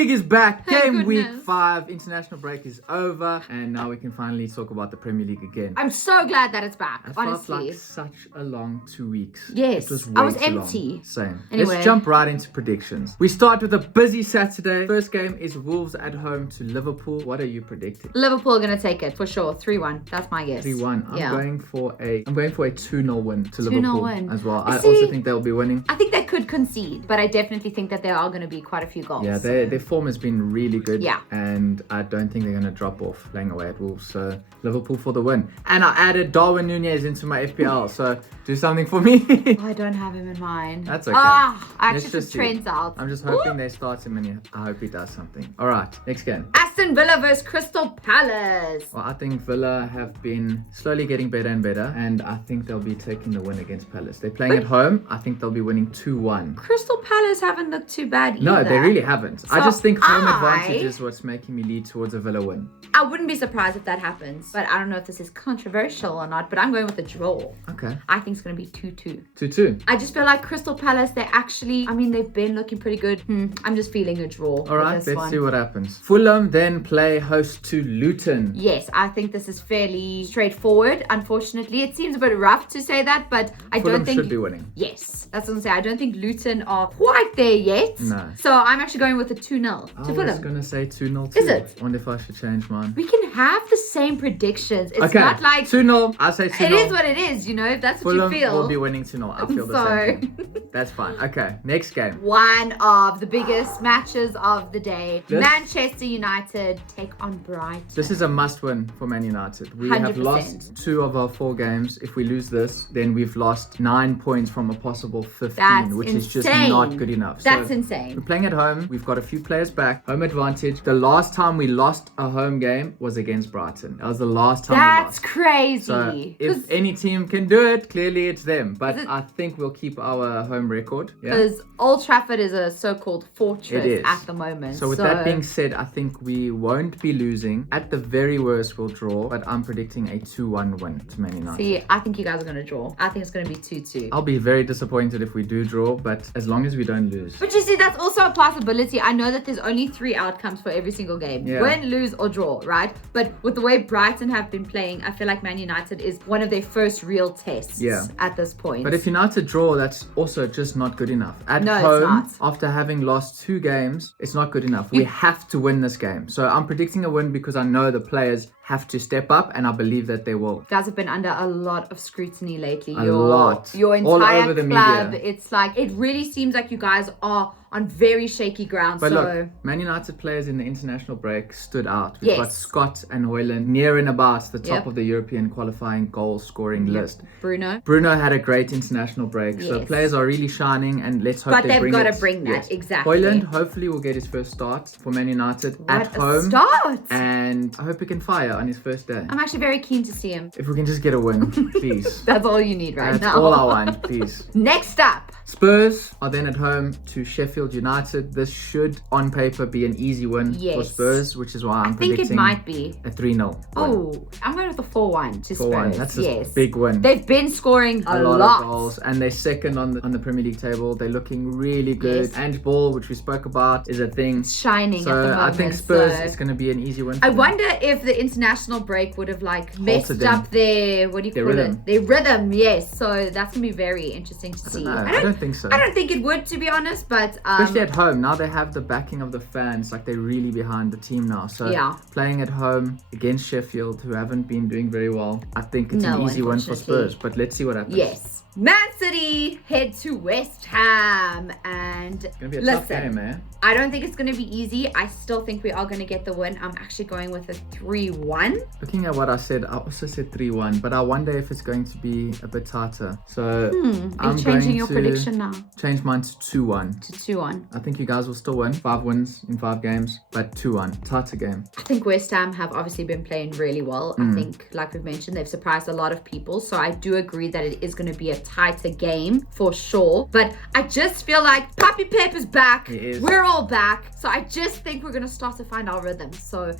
League is back. Thank Game week goodness. 5. International break is over. And now we can finally talk about the Premier League again. I'm so glad that it's back, It honestly. felt like such a long 2 weeks. Yes, It was I way was too empty. long. Same. Anyway. Let's jump right into predictions. We start with a busy Saturday. First game is Wolves at home to Liverpool. What are you predicting? Liverpool are going to take it for sure. 3-1. That's my guess. 3-1. I'm Yeah. going for a 2-0 win to 2-0 Liverpool win. as well. I See, also think they'll be winning. I think they could concede, but I definitely think that there are going to be quite a few goals. Yeah, their form has been really good. Yeah. And I don't think they're going to drop off playing away at Wolves. So Liverpool for the win. And I added Darwin Nunez into my FPL. So do something for me. Oh, I don't have him in mind. That's okay. I actually Let's took just see. Trent's out. I'm just hoping they start him and I hope he does something. All right, next game. Aston Villa versus Crystal Palace. Well, I think Villa have been slowly getting better and better. And I think they'll be taking the win against Palace. They're playing at home. I think they'll be winning 2-1. Crystal Palace haven't looked too bad either. No, they really haven't. I just think home I- advantage is what's making me lead towards a Villa win. I wouldn't be surprised if that happens. But I don't know if this is controversial or not. But I'm going with a draw. Okay. I think it's going to be 2-2. 2-2. I just feel like Crystal Palace, they've been looking pretty good. I'm just feeling a draw. All right, with this let's one. see what happens. Fulham then play host to Luton. Yes, I think this is fairly straightforward. Unfortunately, it seems a bit rough to say that, but I Fulham don't think. should be winning. Yes, that's what I'm saying. I don't think Luton are quite there yet. No. So I'm actually going with a 2-0 to I was Fulham. going to say 2-0 too. Is it? I wonder if I should change mine. We can have the same predictions. It's Okay, not like 2-0. I say 2-0. it is what it is, if that's what Fulham you feel. will be winning 2-0. I feel the same thing. That's fine. Okay, next game. One of the biggest matches of the day. This- Manchester United take on Brighton. This is a must-win for Man United. We have 100%. lost 2 of our 4 games. If we lose this, then we've lost 9 points from a possible 15, That's which is just insane. not good enough. That's So, insane. we're playing at home. We've got a few players back. Home advantage. The last time we lost a home game was against Brighton. That was the last time we That's lost. crazy. So 'Cause- if any team can do it, clearly it's them. But Is it- I think we'll keep our home record. Yeah. Because Old Trafford is a so-called fortress It is. at the moment. So with that being said, I think we won't be losing. At the very worst, we'll draw. But I'm predicting a 2-1 win to Man United. See, I think you guys are going to draw. I think it's going to be 2-2. I'll be very disappointed if we do draw, but as long as we don't lose. But you see, that's also a possibility. I know that there's only 3 outcomes for every single game. Yeah. Win, lose, or draw, right? But with the way Brighton have been playing, I feel like Man United is one of their first real tests Yeah. at this point. But if United draw, that's also just not good enough. At No, it's home, not. after having lost 2 games, it's not good enough. We have to win this game. So I'm predicting a win because I know the players have to step up, and I believe that they will. You guys have been under a lot of scrutiny lately. A lot. Your All entire over the club. media. It's like, it really seems like you guys are on very shaky ground. But so look, Man United players in the international break stood out. We've Yes. got Scott and Hoyland near and about the top Yep. of the European qualifying goal scoring list. Bruno. Bruno had a great international break, so Yes. players are really shining, and let's hope But they they've bring gotta it. bring that, Yes. exactly. Hoyland hopefully will get his first start for Man United at What a home, start. and I hope he can fire on his first day. I'm actually very keen to see him. If we can just get a win, please. That's all you need right That's now. all I want, please. Next up, Spurs are then at home to Sheffield United. This should, on paper, be an easy win for Yes. Spurs, which is why I'm I think predicting it might be. a 3-0 win. Oh, I'm going with a 4-1 to 4-1. Spurs. That's a yes. big win. They've been scoring a lot lot. of goals, and they're second on the Premier League table. They're looking really good. Yes. And ball, which we spoke about, is a thing. Shining So at the moment. I think Spurs so is going to be an easy win. For I them. wonder if the international break would have messed Halted them. up their, what do you Their call rhythm. it? Their rhythm, yes. So that's going to be very interesting to see. No, I don't think so. I don't think it would, to be honest, but Especially at home. Now they have the backing of the fans. Like, they're really behind the team now. So Yeah. playing at home against Sheffield, who haven't been doing very well, I think it's No, an easy win for unfortunately. Spurs. But let's see what happens. yes. Man City head to West Ham, and It's going to be a listen, tough game, eh? I don't think it's going to be easy. I still think we are going to get the win. I'm actually going with a 3-1. Looking at what I said, I also said 3-1, but I wonder if it's going to be a bit tighter. So Are you changing your prediction now change mine to 2-1. to 2-1? I think you guys will still win. 5 wins in 5 games, but 2-1. Tighter game. I think West Ham have obviously been playing really well. I think, like we've mentioned, they've surprised a lot of people. So I do agree that it is going to be a tighter game for sure. But I just feel like Puppy Pep is back. He is. We're all back. So I just think we're going to start to find our rhythm. So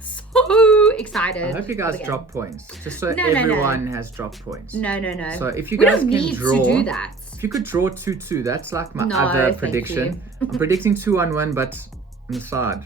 excited. I hope you guys for the game. drop points, just so No, no, no. everyone has drop points. No. So if you we guys don't can need draw, to do that. if you could draw 2-2, that's like my No, other thank prediction. you. I'm predicting 2-1 win, but on the side,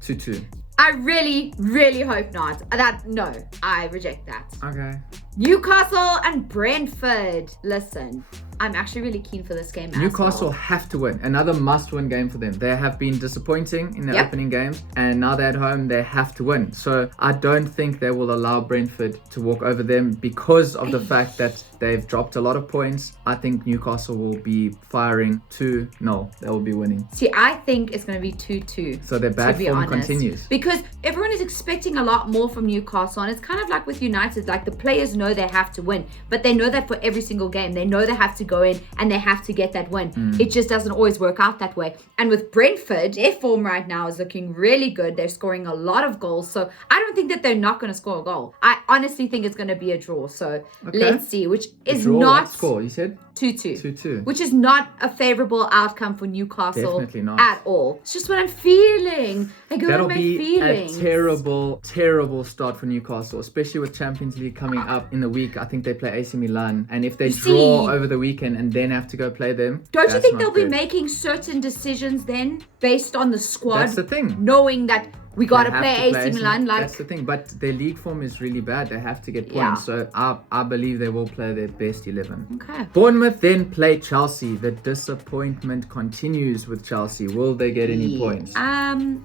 2-2. I really, really hope not. No, I reject that. Okay. Newcastle and Brentford. Listen, I'm actually really keen for this game. Newcastle have to win. Another must-win game for them. They have been disappointing in their opening games, and now they're at home, they have to win. So I don't think they will allow Brentford to walk over them because of the fact that they've dropped a lot of points. I think Newcastle will be firing 2-0. They will be winning. See, I think it's going to be 2-2. So their bad form continues. Because everyone is expecting a lot more from Newcastle, and it's kind of like with United, like the players know they have to win, but they know that for every single game, they know they have to go in and they have to get that win. It just doesn't always work out that way. And with Brentford, their form right now is looking really good. They're scoring a lot of goals, so I don't think that they're not going to score a goal. I honestly think it's going to be a draw. So let's see, which is not... What score, you said? 2-2. 2-2. Which is not a favorable outcome for Newcastle. Definitely not. At all. It's just what I'm feeling. I go with my feelings. That'll be a terrible start for Newcastle, especially with Champions League coming up in the week. I think they play AC Milan, and if they draw over the weekend and then have to go play them, don't you think they'll be making certain decisions then based on the squad? That's the thing. Knowing that we got to play AC Milan. That's the thing. But their league form is really bad. They have to get points. So I believe they will play their best 11. Okay. Bournemouth then play Chelsea. The disappointment continues with Chelsea. Will they get any points? 1.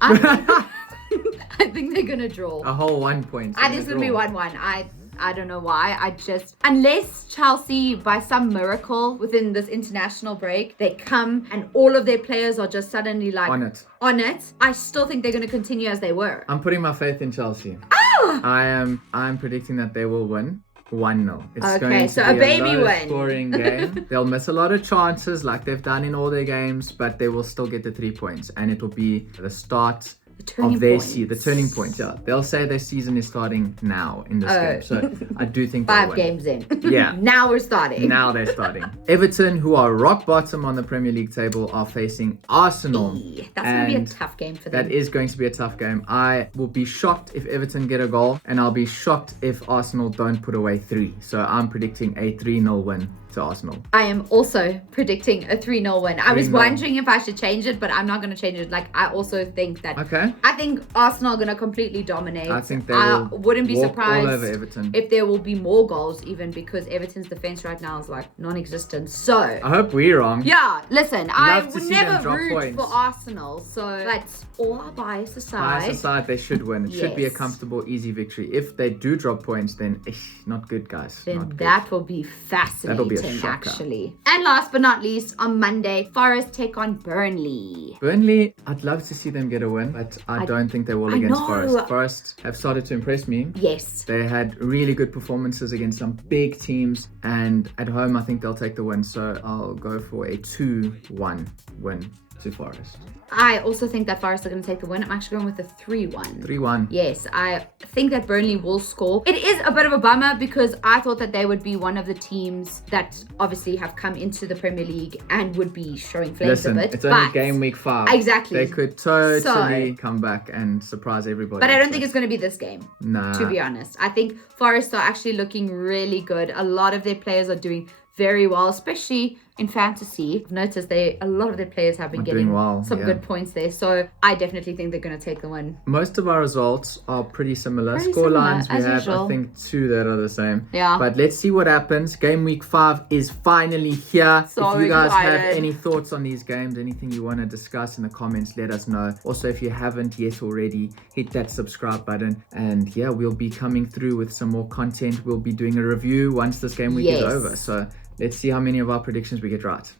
I think they're going to draw. A whole 1 point. I think it's going to be 1-1. I don't know why. Unless Chelsea, by some miracle within this international break, they come and all of their players are just suddenly like on it, I still think they're going to continue as they were. I'm putting my faith in Chelsea. I'm predicting that they will win 1-0. It's going to be a low scoring game. They'll miss a lot of chances like they've done in all their games, but they will still get the 3 points, and it will be the start of their season, the turning point. Yeah, they'll say their season is starting now in this game. So I do think 5 games in. Yeah. Now we're starting. Now they're starting. Everton, who are rock bottom on the Premier League table, are facing Arsenal. That's going to be a tough game for them. That is going to be a tough game. I will be shocked if Everton get a goal, and I'll be shocked if Arsenal don't put away 3. So I'm predicting a 3-0 win to Arsenal. I am also predicting a 3-0 win. I was wondering if I should change it, but I'm not going to change it. Like, I also think that... I think Arsenal are going to completely dominate. I think they will wouldn't be surprised all over Everton. If there will be more goals, even because Everton's defense right now is like non-existent. So I hope we're wrong. Yeah, listen, I would never root for Arsenal. So, but all our bias aside, they should win. It should be a comfortable, easy victory. If they do drop points, then not good, guys. Then that will be fascinating. That'll be a shocker. Actually. And last but not least, on Monday, Forest take on Burnley. Burnley, I'd love to see them get a win, but I don't think they will against Forest. Forest have started to impress me. Yes. They had really good performances against some big teams, and at home I think they'll take the win. So I'll go for a 2-1 win to Forest. I also think that Forest are going to take the win. I'm actually going with a 3-1. 3-1. Yes, I think that Burnley will score. It is a bit of a bummer because I thought that they would be one of the teams that obviously have come into the Premier League and would be showing flames a bit. It's only game week 5. Exactly. They could totally come back and surprise everybody. But I don't think it's going to be this game. Nah. To be honest. I think Forest are actually looking really good. A lot of their players are doing very well, especially in fantasy. I've noticed a lot of their players have been getting some good points there. So I definitely think they're going to take the win. Most of our results are pretty similar. Score lines we have, I think 2 that are the same. Yeah. But let's see what happens. Game week 5 is finally here. So if you guys have any thoughts on these games, anything you want to discuss in the comments, let us know. Also, if you haven't yet already, hit that subscribe button. And yeah, we'll be coming through with some more content. We'll be doing a review once this game week is over. So let's see how many of our predictions we get right.